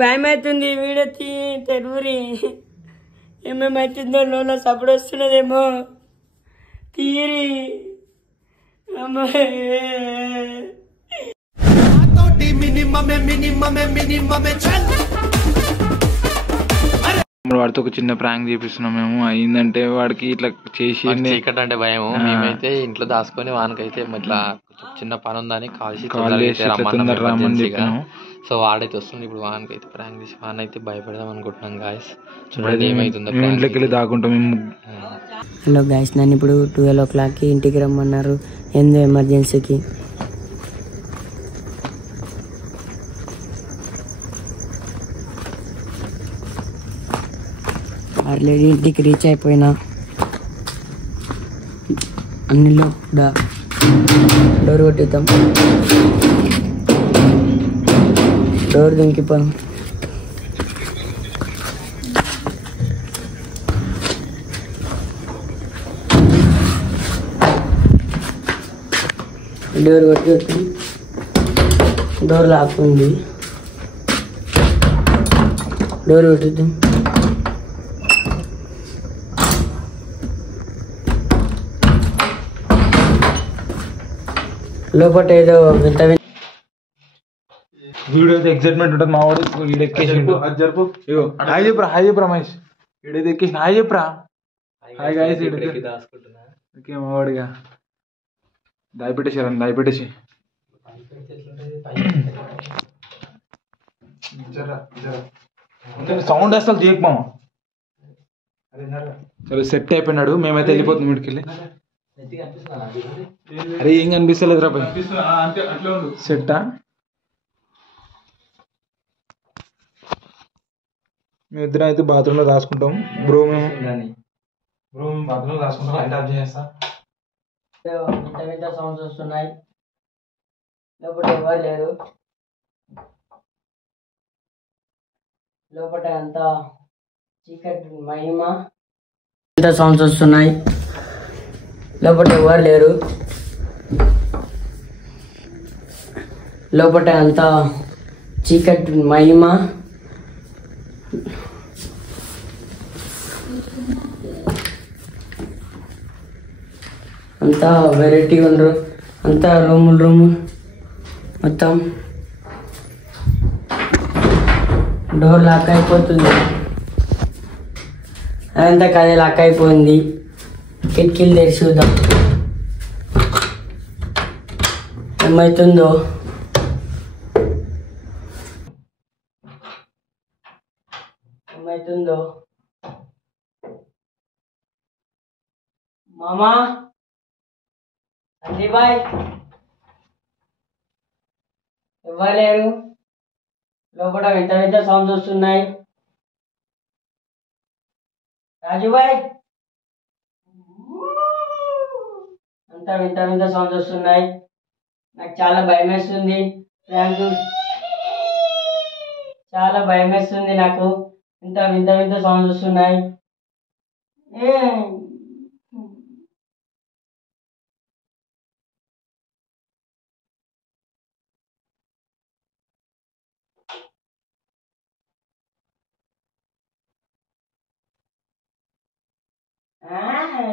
భయం అవుతుంది వీడియో తెరువురి ఏమేమవుతుందో లోన సప్పుడు వస్తున్నదేమో తీరి వాడితో ఒక చిన్న ప్రాంక్ చేపిస్తున్నాం మేము. అయిందంటే వాడికి ఇట్లా చేసి చీకటి అంటే భయం. మేమైతే ఇంట్లో దాచుకొని వానికైతే ఇట్లా చిన్న పని ఉందని కాల్సి రమ్మని చెప్పినాం. సో వాడైతే వస్తుంది ఇప్పుడు. వానికైతే ప్రాంక్ చేసి వానైతే భయపడదాం అనుకుంటున్నాం గాయస్. చూడండి ఏమైతుందో. ఇంట్లోకి వెళ్ళి దాక్కుంటాం మేము. హలో గాయస్, నన్ను ఇప్పుడు 12 o'clockకి ఇంటికి రమ్మన్నారు. ఏందో ఎమర్జెన్సీకి. ఆల్రెడీ ఇంటికి రీచ్ అయిపోయినా. అన్నిలో డోర్ కొట్టిద్దాం. డోర్ దుంకిపోయాం. డోర్ కొట్టి డోర్ లాక్ ఉంది. డోర్ కొట్టిద్దాం. లోపల ఏదో వింత వీడియో అయితే ఎక్సైట్మెంట్ ఉంటుంది. మా వాడు వీడియో ఎక్కేసిండు. హాయ్ చెప్పురా, హాయ్ చెప్పురా మహేష్. వీడియో ఎక్కేసిన హాయ్ చెప్పురా. Hi guys. ఓకే మా వాడిగా దాయిపెట్టేసారు. దాయిపెట్టేసి సౌండ్ అసలు తీయకమా. సరే సెట్ అయిపోయినాడు. మేమైతే వెళ్ళిపోతున్నాం వీడికి. అరే ఏం కనిపిస్తలేదు రా భయ్. సెట్టా మేము ఇద్దరం అయితే బాత్రూమ్ లో రాసుకుంటాం బ్రో. మేము బాత్రూమ్ లో రాసుకుంటాం. లైట్ ఆఫ్ చేస్తా. సౌండ్స్ వస్తున్నాయి. లోపల ఎవరు లేరు. లోపల అంతా చీకటి మహిమ. సౌండ్స్ వస్తున్నాయి. లోపల ఎవరు లేరు. లోపల అంతా చీకటి మహిమ. అంతా వెరైటీగా ఉండరు. అంతా రూములు మొత్తం. డోర్ లాక్ అయిపోతుంది. అదంతా కదే లాక్ అయిపోయింది. కిటికీలు తెరిచి చూద్దాం ఏమవుతుందో. మామా సందీపాయ్ ఇవ్వలేరు. లోపల వింత వింత సౌండ్స్ వస్తున్నాయి. రాజుబాయ్ అంతా వింత వింత సౌండ్స్ వస్తున్నాయి. నాకు చాలా భయం వేస్తుంది. చాలా భయం వేస్తుంది నాకు. ఇంత వింత వింత సౌండ్స్ వస్తున్నాయి.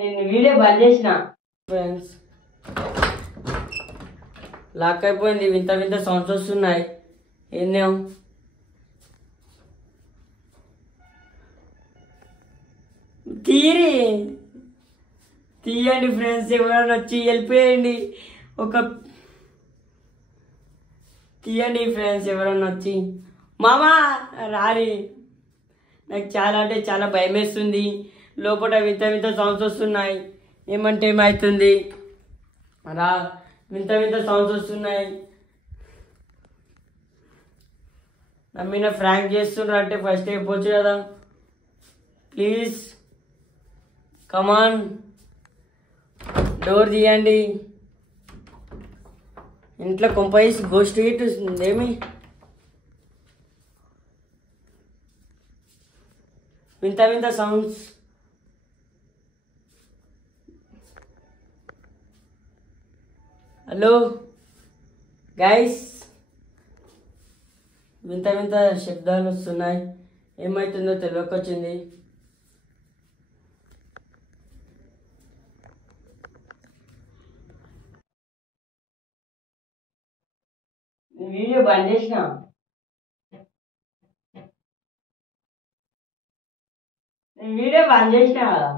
నేను వీడియో బంద్ చేసిన ఫ్రెండ్స్. లాక్ అయిపోయింది. వింత వింత సౌండ్స్ వస్తున్నాయి. ఏందేం తీయండి ఫ్రెండ్స్. ఎవరైనా వచ్చి వెళ్ళిపోయండి. తీయండి ఫ్రెండ్స్. ఎవరైనా వచ్చి మామా రారి. నాకు చాలా అంటే చాలా భయం వేస్తుంది. లోపల వింత వింత సౌండ్స్ వస్తున్నాయి. ఏమంటే ఏమవుతుంది రా. వింత వింత సౌండ్స్ వస్తున్నాయి. నమ్మిన ఫ్రాంక్ చేస్తున్నారు అంటే ఫస్ట్ అయిపోవచ్చు కదా. ప్లీజ్ కమాన్ డోర్ తీయండి. ఇంట్లో కొంపైస్ గోస్ట్ గిట్ ఏమి వింత వింత సౌండ్స్. హలో గైస్, వింత వింత శబ్దాలు వస్తున్నాయి. ఏమవుతుందో తెలియకొచ్చింది. వీడియో బంద్ చేసిన. వీడియో బంద్ చేసిన కదా.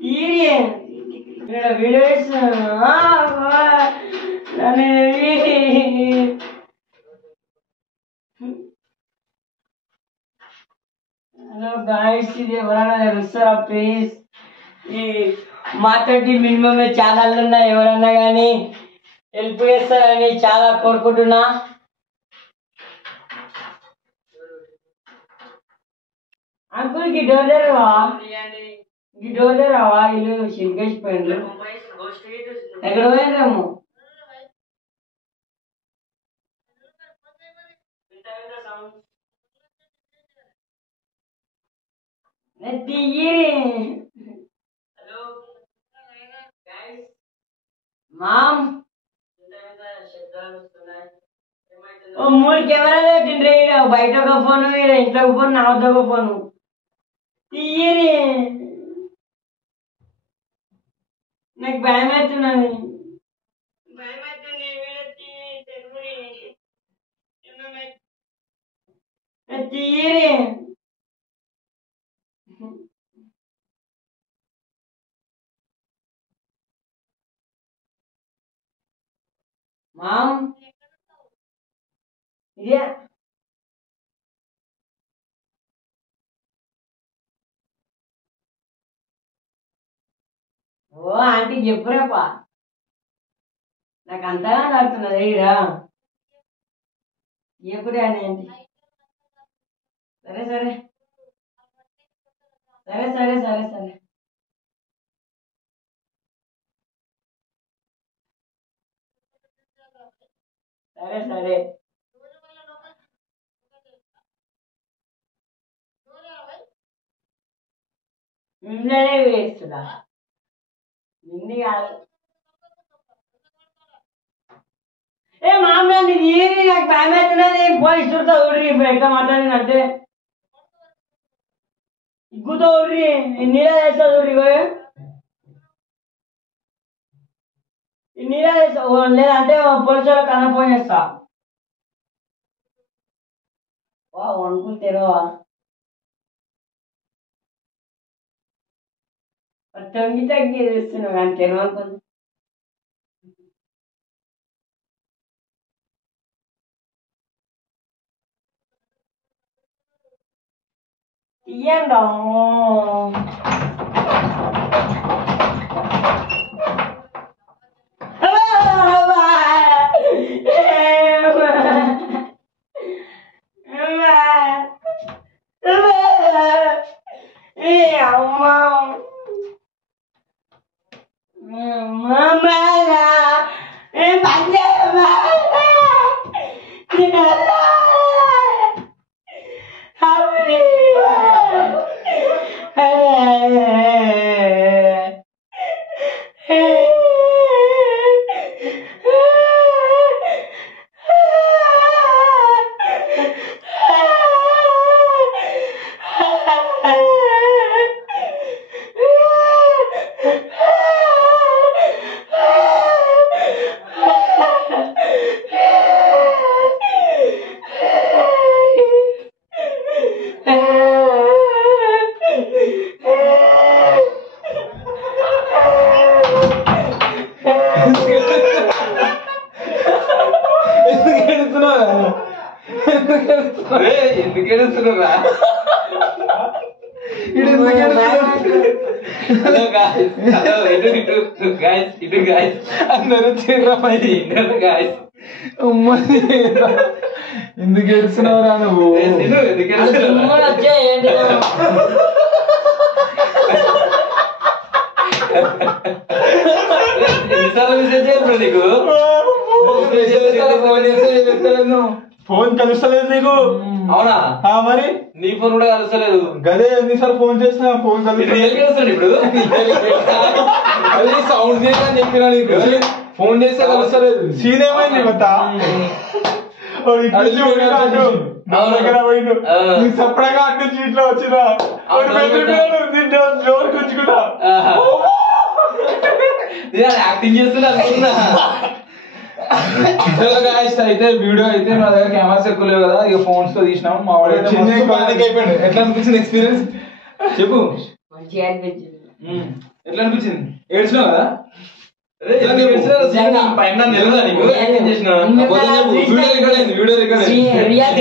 వీడియో హలో గాయస్, ఇది ఎవరైనా తెలుస్తారా ప్లీజ్? ఈ మాతోటి మినిమం ఛానల్ ఉన్నా ఎవరన్నా కానీ హెల్ప్ చేస్తారని చాలా కోరుకుంటున్నా. అంకుల్ కి డోర్ రావా ఇల్లు సిగ్గేసిపోయిండ్రు. ఎక్కడ పోయినాము? మామ్ 3 కెమెరాలు పెట్టిండ్రే. బయట ఒక ఫోను, ఇంట్లో ఒక ఫోన్, నా వద్ద ఒక ఫోను. తీయరి, నాకు భయం అవుతున్నది. తీయరి. మామ్ ఇదే ఓ ఆంటీ చెప్పురాపా, నాకు అంతగా నడుతున్నది. ఇరా ఎప్పుడే అని ఆంటీ. సరే సరే సరే సరే సరే సరే సరే సరే నిన్ననే వేస్తున్నా, నిన్ను కాదు. ఏ మామూలు నీరు నాకు భయం అవుతున్నది. పోలీసు చూడతా ఊరి ఎక్కడ మాట్లాడినంటే ఇగ్గుతో ఊరి నీళ్ళ వేస్తా ఊరి నీళ్ళ వేస్తా. లేదంటే పోలీసు వాళ్ళకి అన్న ఫోన్ చేస్తా. వణుకులు తెరవా తొంగి తగ్గి చేస్తున్నావు కానీ తెరవనుకుంది. తీయండి అమ్మా ఎందుకు ఏడుస్తున్నారా? ఎందుకు ఏడుస్తున్నావురా నువ్వు? నీకు ఫోన్ కలుస్తలేదు నీకు? అవునా? మరి నీ ఫోన్ కూడా కలుస్తలేదు. గదే ఎన్నిసార్లు ఫోన్ చేసినా ఫోన్ కలుస్తుంది. ఇప్పుడు అది సౌండ్ చేయని చెప్పినా నీకు ఫోన్ చేస్తే కలుస్తలేదు సీన్ ఏమైంది మొత్తం సపడంగా అటు చీట్లో వచ్చిన జోరు కూర్చుకున్నా యాక్టింగ్ చేస్తున్నా అయితే వీడియో అయితే మా దగ్గర కెమెరాస్ ఎక్కువ లేవు కదా ఇక ఫోన్స్ తో తీసినాం మా వాడు అయిపోయాడు ఎట్లా అనిపించింది ఎక్స్పీరియన్స్ చెప్పు మంచిగా అనిపించింది ఎట్లా అనిపించింది ఏడ్చినావు కదా పైన వీడియో రికార్డ్ రియల్